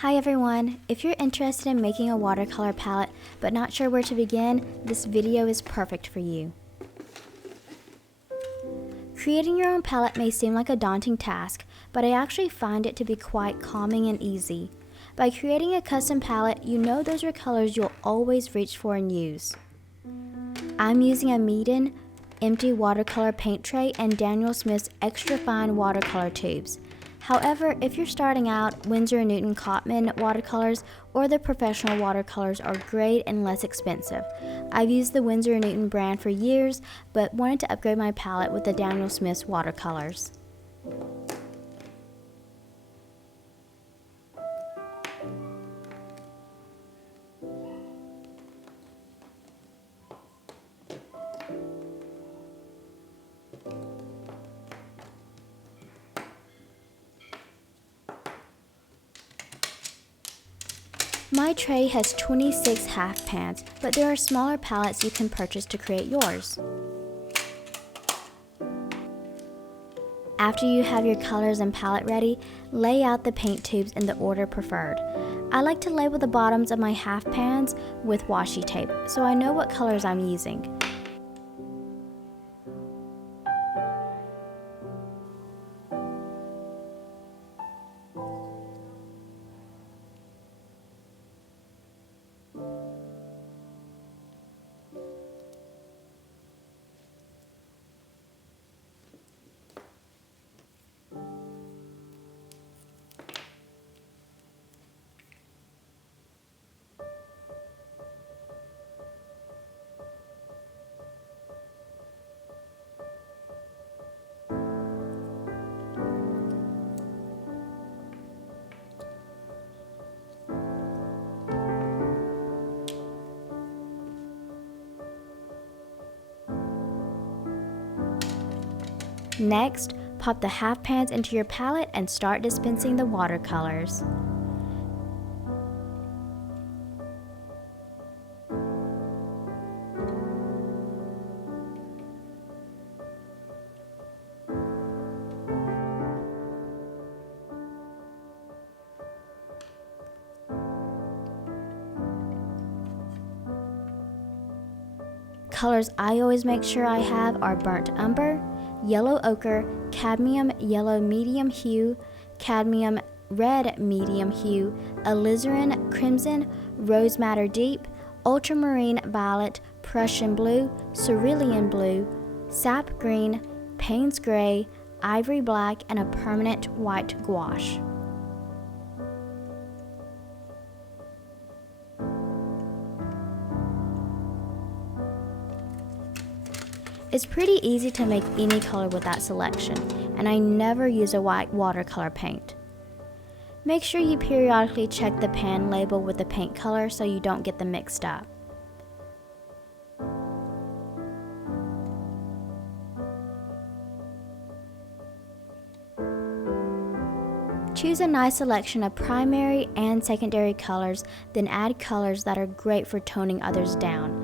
Hi everyone! If you're interested in making a watercolor palette but not sure where to begin, this video is perfect for you. Creating your own palette may seem like a daunting task, but I actually find it to be quite calming and easy. By creating a custom palette, you know those are colors you'll always reach for and use. I'm using a Meeden empty watercolor paint tray and Daniel Smith's extra fine watercolor tubes. However, if you're starting out, Winsor & Newton Cotman watercolors or the professional watercolors are great and less expensive. I've used the Winsor & Newton brand for years, but wanted to upgrade my palette with the Daniel Smith's watercolors. My tray has 26 half pans, but there are smaller palettes you can purchase to create yours. After you have your colors and palette ready, lay out the paint tubes in the order preferred. I like to label the bottoms of my half pans with washi tape, so I know what colors I'm using. Next, pop the half pans into your palette and start dispensing the watercolors. Colors I always make sure I have are burnt umber, yellow ochre, cadmium yellow medium hue, cadmium red medium hue, alizarin crimson, rose madder deep, ultramarine violet, Prussian blue, cerulean blue, sap green, Payne's gray, ivory black, and a permanent white gouache. It's pretty easy to make any color with that selection, and I never use a white watercolor paint. Make sure you periodically check the pan label with the paint color so you don't get them mixed up. Choose a nice selection of primary and secondary colors, then add colors that are great for toning others down.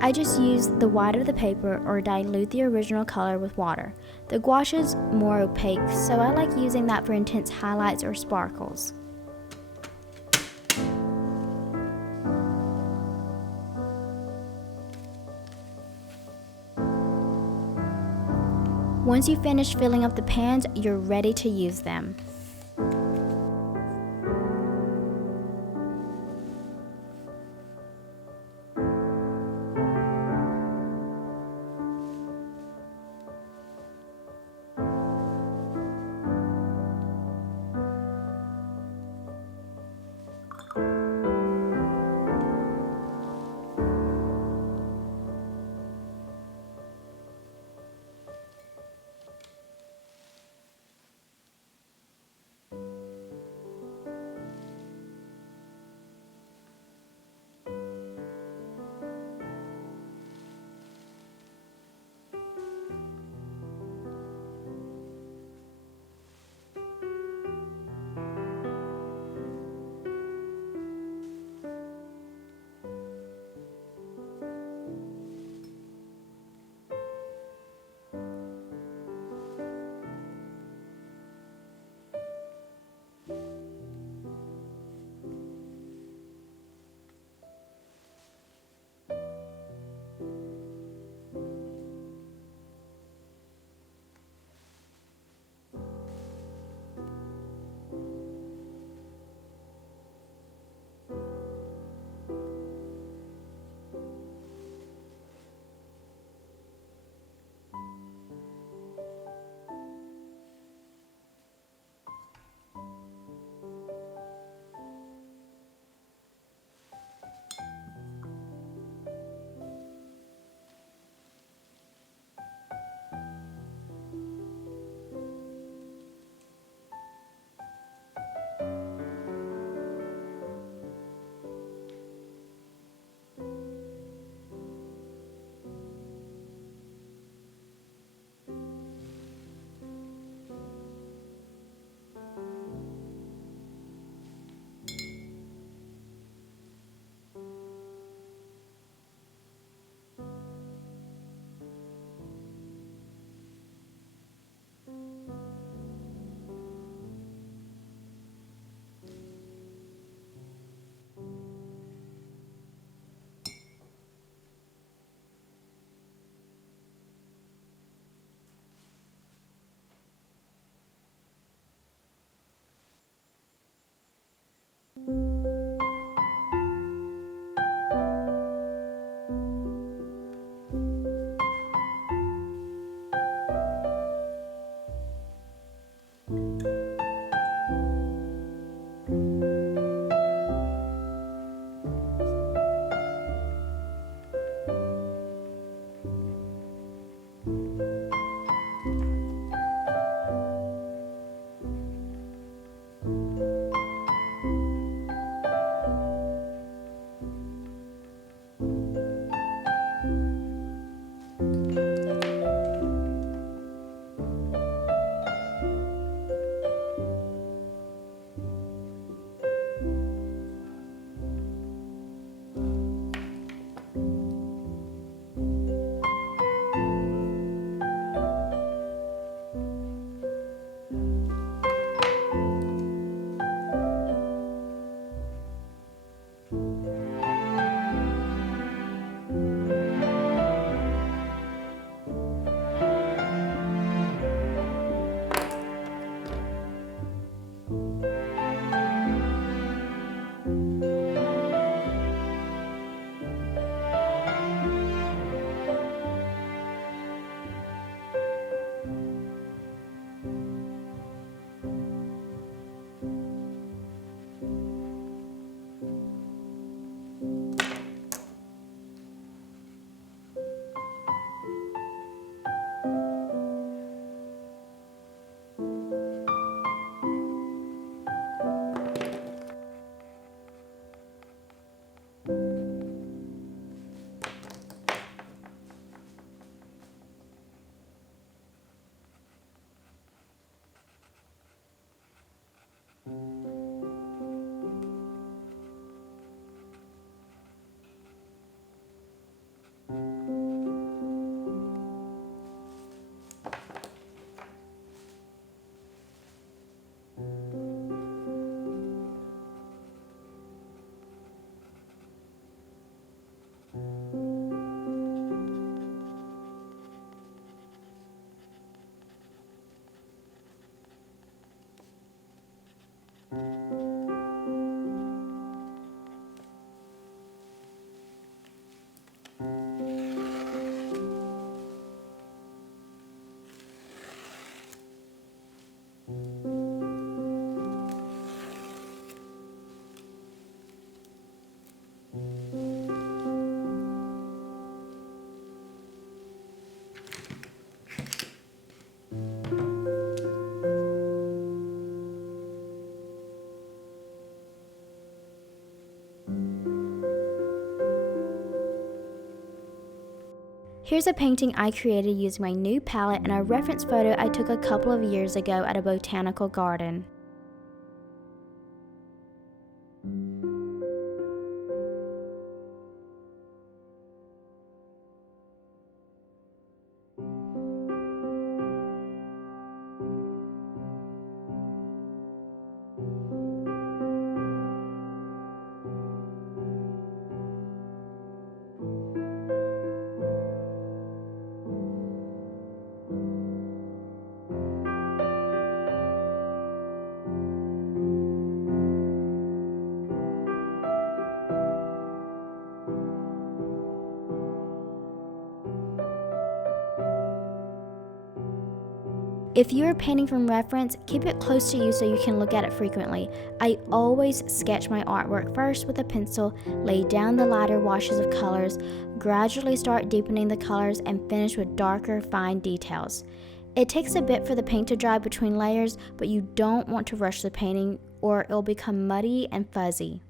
I just use the white of the paper or dilute the original color with water. The gouache is more opaque, so I like using that for intense highlights or sparkles. Once you finish filling up the pans, you're ready to use them. Here's a painting I created using my new palette and a reference photo I took a couple of years ago at a botanical garden. If you are painting from reference, keep it close to you so you can look at it frequently. I always sketch my artwork first with a pencil, lay down the lighter washes of colors, gradually start deepening the colors, and finish with darker, fine details. It takes a bit for the paint to dry between layers, but you don't want to rush the painting or it'll become muddy and fuzzy.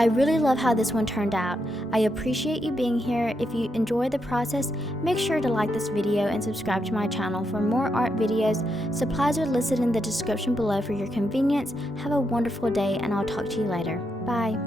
I really love how this one turned out. I appreciate you being here. If you enjoy the process, make sure to like this video and subscribe to my channel for more art videos. Supplies are listed in the description below for your convenience. Have a wonderful day, and I'll talk to you later. Bye.